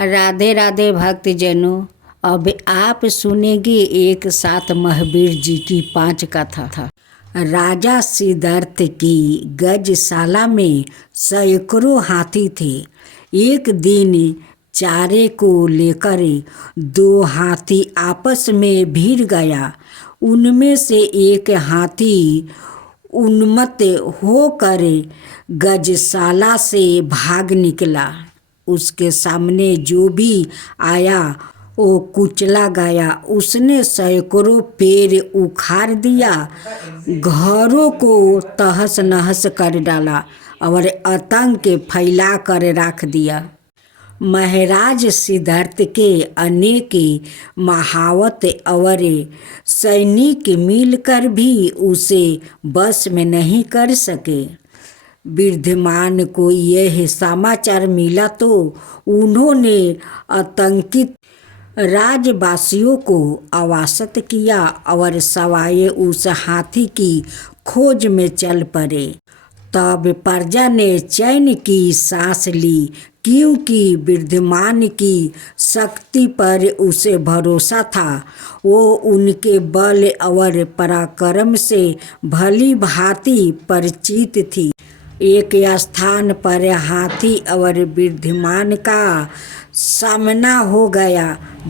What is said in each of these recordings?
राधे राधे भक्तजनों। अब आप सुनेंगे एक साथ महावीर जी की 5 कथा था। राजा सिद्धार्थ की गजशाला में सैकड़ों हाथी थे। एक दिन चारे को लेकर 2 हाथी आपस में भिड़ गया। उनमें से एक हाथी उन्मत्त होकर गजशाला से भाग निकला। उसके सामने जो भी आया वो कुचला गया। उसने सैकड़ों पेड़ उखाड़ दिया, घरों को तहस नहस कर डाला और आतंक फैला कर रख दिया। महाराज सिद्धार्थ के अनेक महावत और सैनिक मिलकर भी उसे बस में नहीं कर सके। विद्यमान को यह समाचार मिला तो उन्होंने आतंकित राज्यवासियों को आवासित किया और सवाए उस हाथी की खोज में चल पड़े। तब प्रजा ने चैन की सांस ली, क्योंकि विद्यमान की शक्ति पर उसे भरोसा था। वो उनके बल और पराक्रम से भली भांति परिचित थी। एक स्थान पर हाथी और विद्यमान का सामना हो गया।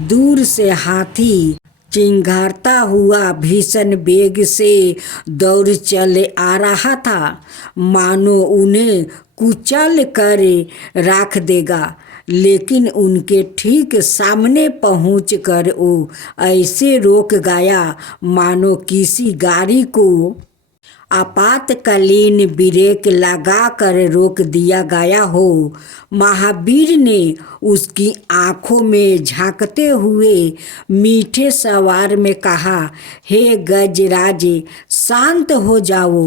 दूर से हाथी चिंघाड़ता हुआ भीषण वेग से दौड़ चले आ रहा था, मानो उन्हें कुचल कर रख देगा। लेकिन उनके ठीक सामने पहुंचकर वो ऐसे रोक गया मानो किसी गाड़ी को आपातकालीन ब्रेक लगाकर रोक दिया गया हो। महावीर ने उसकी आंखों में झांकते हुए मीठे सवार में कहा, हे गजराज, शांत हो जाओ।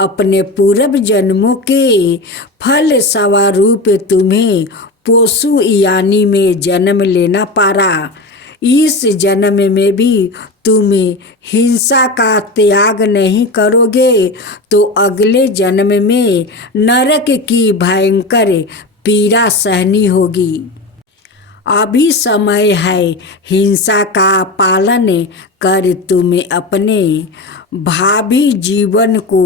अपने पूर्व जन्मों के फल स्वरूप तुम्हें पोषु यानी में जन्म लेना पड़ा। इस जन्म में भी तुम हिंसा का त्याग नहीं करोगे तो अगले जन्म में नरक की भयंकर पीड़ा सहनी होगी। अभी समय है, हिंसा का पालन कर तुम अपने भावी जीवन को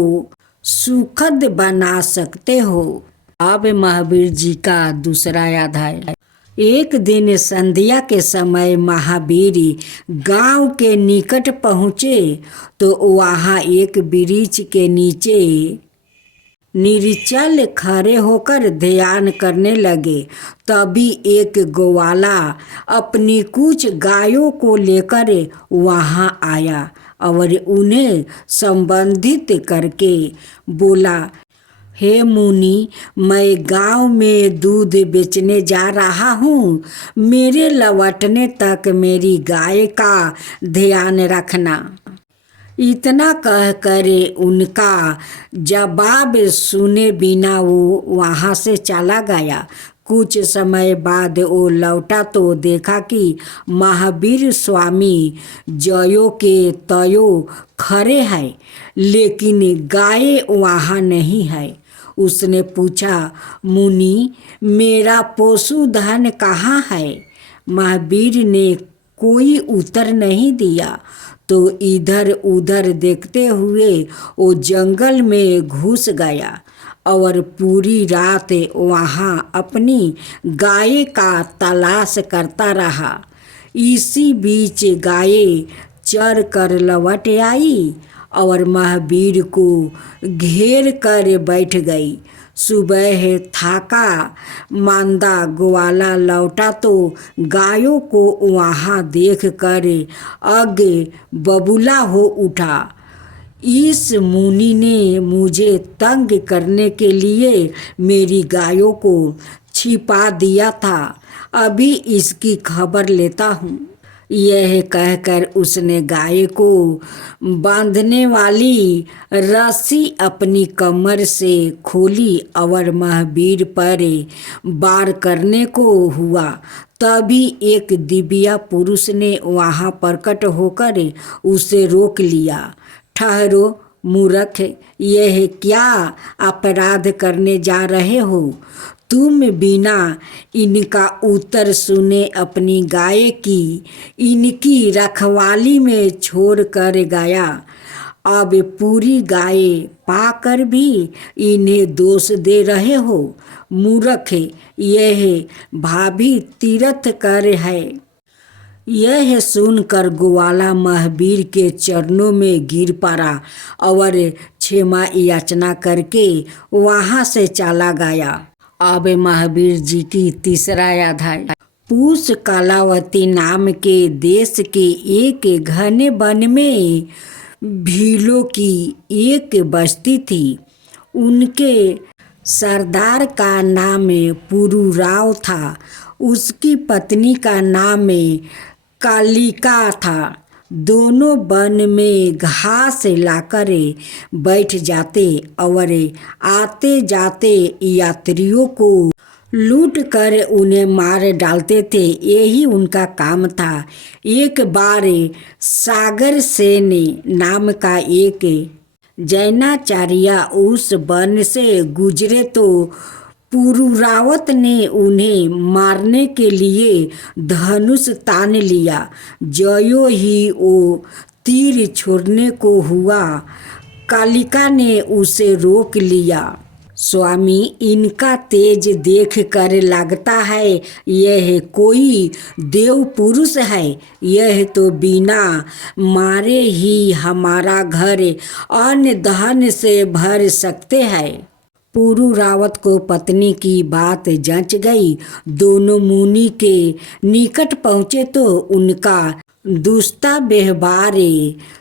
सुखद बना सकते हो। अब महावीर जी का दूसरा अध्याय। एक दिन संध्या के समय महावीर गांव के निकट पहुँचे तो वहाँ एक वृक्ष के नीचे निश्चल खड़े होकर ध्यान करने लगे। तभी एक ग्वाला अपनी कुछ गायों को लेकर वहाँ आया और उन्हें संबोधित करके बोला, हे मुनि, मैं गांव में दूध बेचने जा रहा हूँ। मेरे लौटने तक मेरी गाय का ध्यान रखना। इतना कहकर उनका जवाब सुने बिना वो वहाँ से चला गया। कुछ समय बाद वो लौटा तो देखा कि महावीर स्वामी जयो के तयो खड़े हैं, लेकिन गाय वहाँ नहीं है। उसने पूछा, मुनि, मेरा पशुधन कहाँ है? महावीर ने कोई उत्तर नहीं दिया तो इधर उधर देखते हुए वो जंगल में घुस गया और पूरी रात वहाँ अपनी गाय का तलाश करता रहा। इसी बीच गाय चर कर लौट आई और महावीर को घेर कर बैठ गई। सुबह थाका मांदा ग्वाला लौटा तो गायों को वहाँ देख कर आगे बबूला हो उठा। इस मुनि ने मुझे तंग करने के लिए मेरी गायों को छिपा दिया था, अभी इसकी खबर लेता हूँ। यह कहकर उसने गाय को बांधने वाली रस्सी अपनी कमर से खोली और महावीर पर वार करने को हुआ। तभी एक दिव्य पुरुष ने वहाँ प्रकट होकर उसे रोक लिया। ठहरो मूर्ख, यह क्या अपराध करने जा रहे हो? तुम बिना इनका उत्तर सुने अपनी गाय की इनकी रखवाली में छोड़ कर गया। अब पूरी गाय पाकर भी इन्हें दोष दे रहे हो। मूर्ख, यह भाभी तीर्थ कर है। यह सुनकर ग्वाला महावीर के चरणों में गिर पड़ा और क्षमा याचना करके वहाँ से चला गया। अब महावीर जी की तीसरा अध्याय। पूस कलावती नाम के देश के एक घने वन में भीलों की एक बस्ती थी। उनके सरदार का नाम पुरूराव था। उसकी पत्नी का नाम कालिका था। दोनों वन में घास लाकर बैठ जाते और आते जाते यात्रियों को लूट कर उन्हें मार डालते थे। यही उनका काम था। एक बार सागर सेन नाम का एक जैनाचार्य उस वन से गुजरे तो पुरूरावत ने उन्हें मारने के लिए धनुष तान लिया। ज्यों ही वो तीर छोड़ने को हुआ, कालिका ने उसे रोक लिया। स्वामी, इनका तेज देख कर लगता है यह कोई देव पुरुष है। यह तो बिना मारे ही हमारा घर अन्न धन से भर सकते हैं। पुरूरावत को पत्नी की बात जंच गई। दोनों मुनि के निकट पहुँचे तो उनका दुष्टा व्यवहार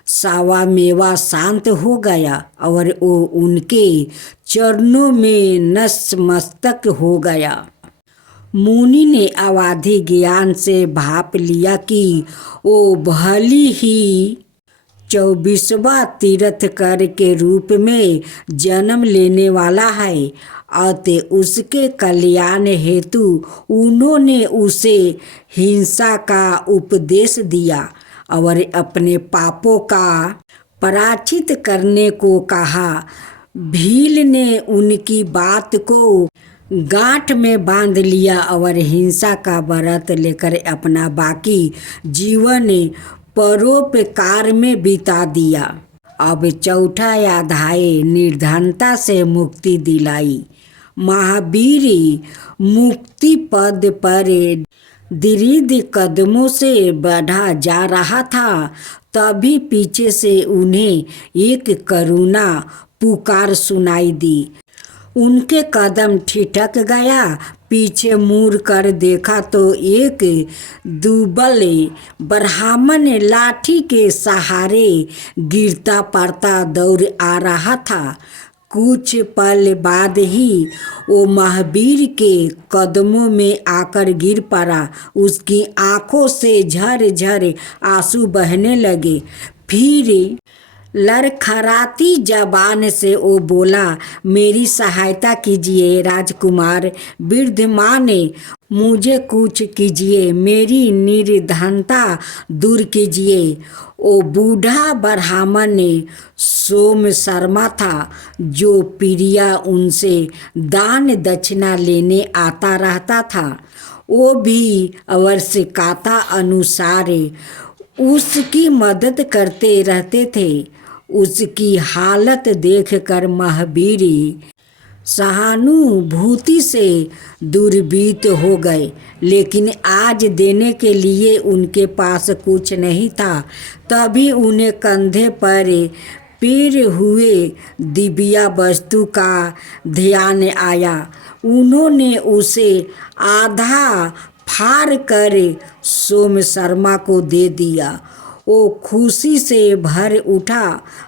सावा मेवा शांत हो गया और वो उनके चरणों में नतमस्तक हो गया। मुनि ने अवधि ज्ञान से भाप लिया कि वो भली ही 24वां तीर्थंकर के रूप में जन्म लेने वाला है। अतः उसके कल्याण हेतु उन्होंने उसे हिंसा का उपदेश दिया और अपने पापों का प्रायश्चित करने को कहा। भील ने उनकी बात को गांठ में बांध लिया और हिंसा का व्रत लेकर अपना बाकी जीवन परोपकार में बिता दिया। अब चौथा अध्याय निर्धनता से मुक्ति दिलाई। महावीर मुक्ति पद पर दृढ़ कदमों से बढ़ा जा रहा था। तभी पीछे से उन्हें एक करुणा पुकार सुनाई दी। उनके कदम ठिठक गया। पीछे मुड़ कर देखा तो एक दुबल ब्राह्मण लाठी के सहारे गिरता पड़ता दौड़ आ रहा था। कुछ पल बाद ही वो महावीर के कदमों में आकर गिर पड़ा। उसकी आंखों से झरझर आंसू बहने लगे। फिर लड़खड़ाती जबान से वो बोला, मेरी सहायता कीजिए राजकुमार। वृद्ध माँ ने मुझे कुछ कीजिए, मेरी निर्धनता दूर कीजिए। वो बूढ़ा ब्राह्मण सोम शर्मा था, जो प्रिया उनसे दान दक्षिणा लेने आता रहता था। वो भी आवश्यकता अनुसार उसकी मदद करते रहते थे। उसकी हालत देखकर महावीर सहानुभूति से दुर्भीत हो गए, लेकिन आज देने के लिए उनके पास कुछ नहीं था। तभी उन्हें कंधे पर पैर हुए दिव्या वस्तु का ध्यान आया। उन्होंने उसे आधा फाड़ कर सोम शर्मा को दे दिया। वो खुशी से भर उठा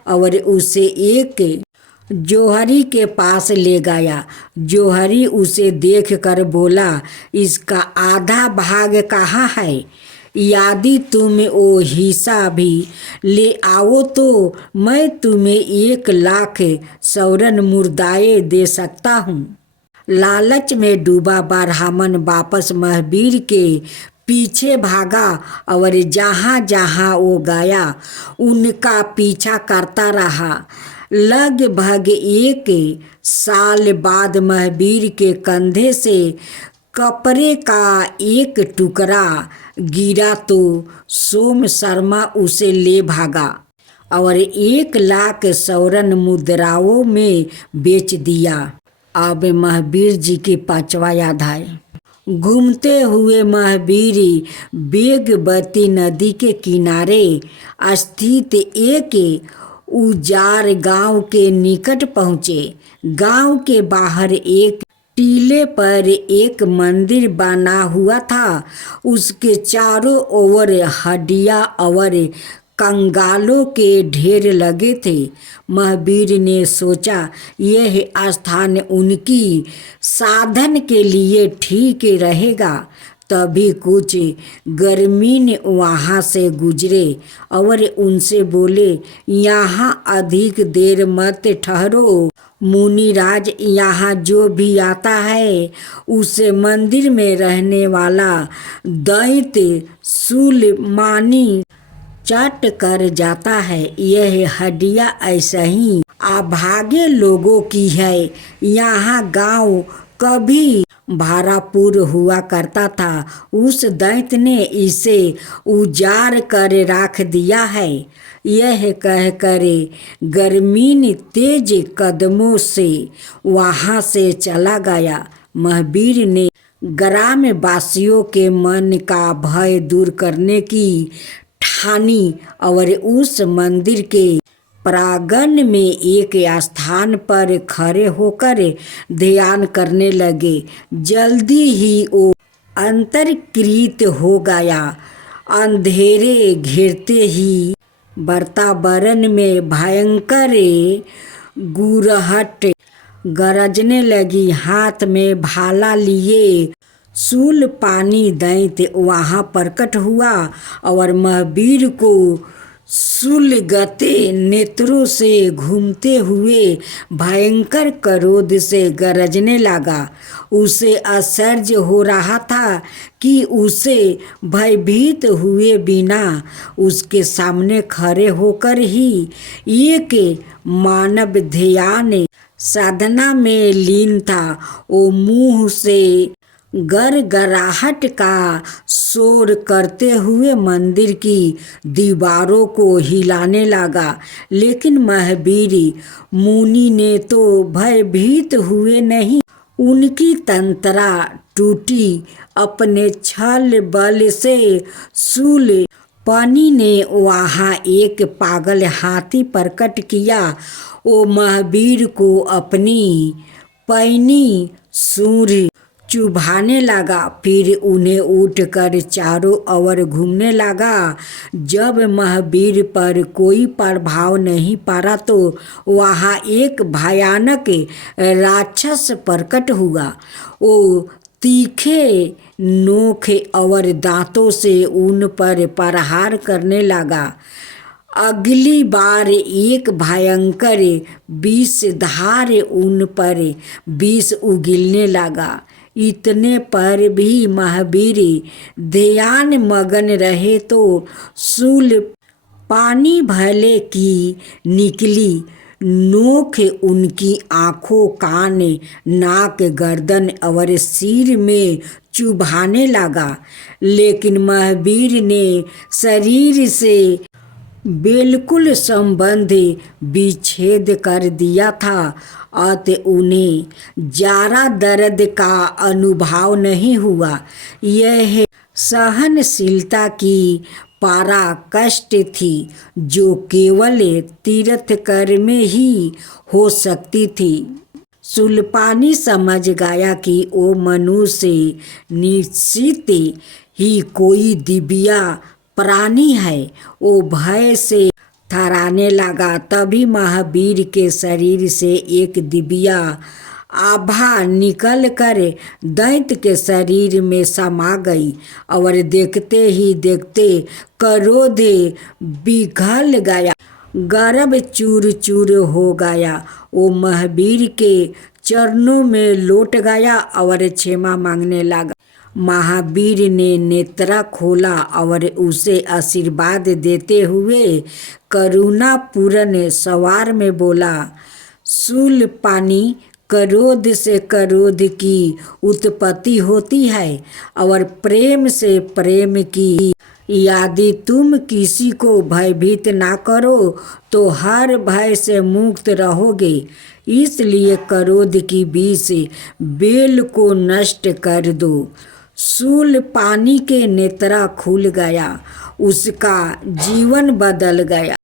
और उसे एक जोहरी के पास ले गया। जोहरी उसे देखकर बोला, इसका आधा भाग कहाँ है? यदि तुम वो हिस्सा भी ले आओ तो मैं तुम्हें 1,00,000 स्वर्ण मुद्राएं दे सकता हूँ। लालच में डूबा ब्राह्मण वापस महावीर के पीछे भागा और जहाँ जहाँ वो गया उनका पीछा करता रहा। लगभग 1 साल बाद महावीर के कंधे से कपड़े का एक टुकड़ा गिरा तो सोम शर्मा उसे ले भागा और 1 लाख स्वर्ण मुद्राओं में बेच दिया। अब महावीर जी की 5वां अध्याय। घूमते हुए महावीर वेगवती नदी के किनारे स्थित एक उजाड़ गांव के निकट पहुँचे। गांव के बाहर एक टीले पर एक मंदिर बना हुआ था। उसके चारों ओर हड्डियां और कंगालों के ढेर लगे थे। महावीर ने सोचा यह स्थान उनकी साधन के लिए ठीक रहेगा। तभी कुछ गर्मीन वहाँ से गुजरे और उनसे बोले, यहाँ अधिक देर मत ठहरो। मुनिराज, यहाँ जो भी आता है उसे मंदिर में रहने वाला दैत्य शूलमानी चट कर जाता है। यह हड्डियाँ ऐसा ही अभागे लोगों की है। यहाँ गांव कभी भरपूर हुआ करता था, उस दैत्य ने इसे उजाड़ कर रख दिया है। यह कहकर गर्मीन तेज कदमों से वहाँ से चला गया। महावीर ने ग्राम वासियों के मन का भय दूर करने की ठानी और उस मंदिर के प्रांगण में एक स्थान पर खड़े होकर ध्यान करने लगे। जल्दी ही वो अंतर्कृत हो गया। अंधेरे घेरते ही वातावरण में भयंकर गुरहट गरजने लगी। हाथ में भाला लिए शूलपानी दैत्य वहाँ प्रकट हुआ और महावीर को सुलगते नेत्रों से घूमते हुए भयंकर क्रोध से गरजने लगा। उसे आश्चर्य हो रहा था कि उसे भयभीत हुए बिना उसके सामने खड़े होकर ही एक मानव ध्यान साधना में लीन था। वो मुंह से गड़गड़ाहट का शोर करते हुए मंदिर की दीवारों को हिलाने लगा। लेकिन महावीर मुनि ने तो भयभीत हुए नहीं। उनकी तंत्रा टूटी। अपने छल बल से शूलपानी ने वहाँ एक पागल हाथी प्रकट किया। वो महावीर को अपनी पैनी सूंड चुभाने लगा, फिर उन्हें उठकर चारों ओर घूमने लगा। जब महावीर पर कोई प्रभाव नहीं पड़ा तो वहाँ एक भयानक राक्षस प्रकट हुआ। वो तीखे नोक और दांतों से उन पर प्रहार करने लगा। अगली बार एक भयंकर विषधार उन पर विष उगलने लगा। इतने पर भी महावीर ध्यान मगन रहे तो शूलपानी भले की निकली नोक उनकी आँखों, कान, नाक, गर्दन और सिर में चुभाने लगा। लेकिन महावीर ने शरीर से बिल्कुल संबंध विच्छेद कर दिया था। अतः उन्हें जरा दर्द का अनुभव नहीं हुआ। यह सहनशीलता की पराकाष्ठ थी जो केवल तीर्थंकर में ही हो सकती थी। शूलपानी समझ गया कि वो मनुष्य निश्चित ही कोई दिव्य प्राणी है। वो भय से थर्राने लगा। तभी महावीर के शरीर से एक दिव्य आभा निकल कर दैत्य के शरीर में समा गई और देखते ही देखते क्रोध पिघल गया, गर्भ चूर चूर हो गया। वो महावीर के चरणों में लौट गया और क्षमा मांगने लगा। महावीर ने नेत्रा खोला और उसे आशीर्वाद देते हुए करुणापूर्ण स्वर में बोला, शूल पानी, क्रोध से क्रोध की उत्पत्ति होती है और प्रेम से प्रेम की। यदि तुम किसी को भयभीत ना करो तो हर भय से मुक्त रहोगे। इसलिए क्रोध की बीज बेल को नष्ट कर दो। शूल पानी के नेत्रा खुल गया, उसका जीवन बदल गया।